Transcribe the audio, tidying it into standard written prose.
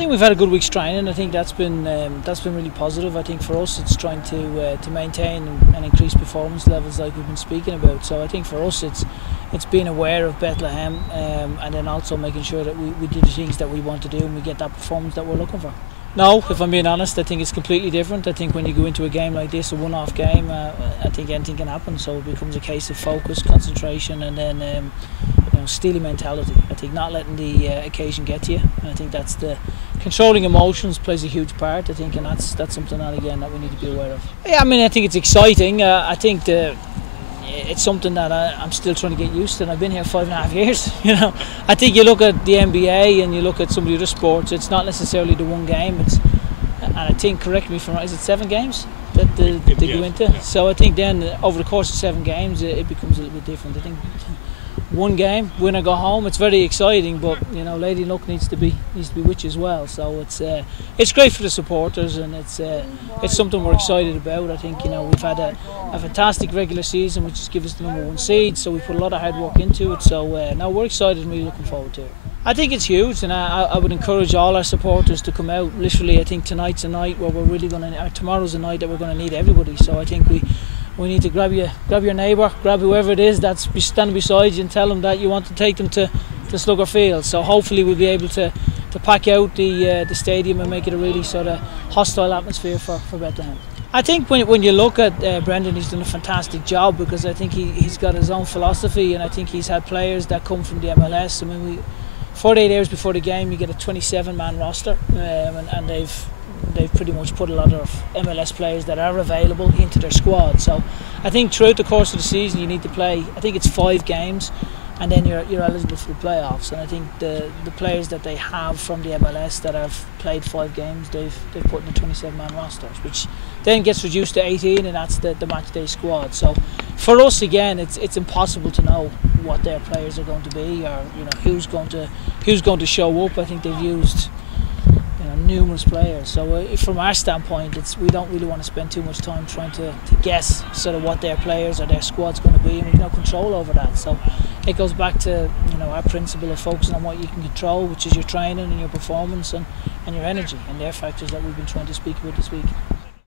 think we've had a good week's training. I think that's been really positive. I think for us it's trying to maintain and increase performance levels like we've been speaking about. So I think for us it's being aware of Bethlehem and then also making sure that we do the things that we want to do and we get that performance that we're looking for. No, if I'm being honest, I think it's completely different. I think when you go into a game like this, a one-off game, I think anything can happen. So it becomes a case of focus, concentration, and then steely mentality. I think not letting the occasion get to you. And I think that's the controlling emotions plays a huge part. I think, and that's something that we need to be aware of. Yeah, I mean, I think it's exciting. I think it's something that I'm still trying to get used to, and I've been here 5.5 years. I think you look at the NBA and you look at some of the other sports. It's not necessarily the one game. And I think, correct me if I'm right, is it 7 games that they go into? Yeah. So I think then over the course of 7 games, it becomes a little bit different. I think one game, win or go home. It's very exciting, but Lady Luck needs to be with you as well. So it's great for the supporters, and it's something we're excited about. I think we've had a fantastic regular season, which has given us the #1 seed. So we put a lot of hard work into it. So now we're excited and really looking forward to it. I think it's huge, and I would encourage all our supporters to come out. Literally, I think tonight's a night where we're really tomorrow's a night that we're going to need everybody. So I think we need to grab your neighbour, grab whoever it is that's standing beside you, and tell them that you want to take them to Slugger Field. So hopefully we'll be able to pack out the stadium and make it a really sort of hostile atmosphere for Bethlehem. I think when you look at Brendan, he's done a fantastic job, because I think he's got his own philosophy, and I think he's had players that come from the MLS. I mean, 48 hours before the game you get a 27-man roster, and they've pretty much put a lot of MLS players that are available into their squad. So I think throughout the course of the season you need to play, I think it's 5 games, and then you're eligible for the playoffs. And I think the players that they have from the MLS that have played 5 games, they've put in the 27-man rosters, which then gets reduced to 18, and that's the match day squad. So for us, again, it's impossible to know what their players are going to be, or who's going to show up. I think they've used numerous players. So from our standpoint, we don't really want to spend too much time trying to guess sort of what their players or their squad's going to be, and we've no control over that. So it goes back to our principle of focusing on what you can control, which is your training and your performance and your energy, and they're factors that we've been trying to speak about this week.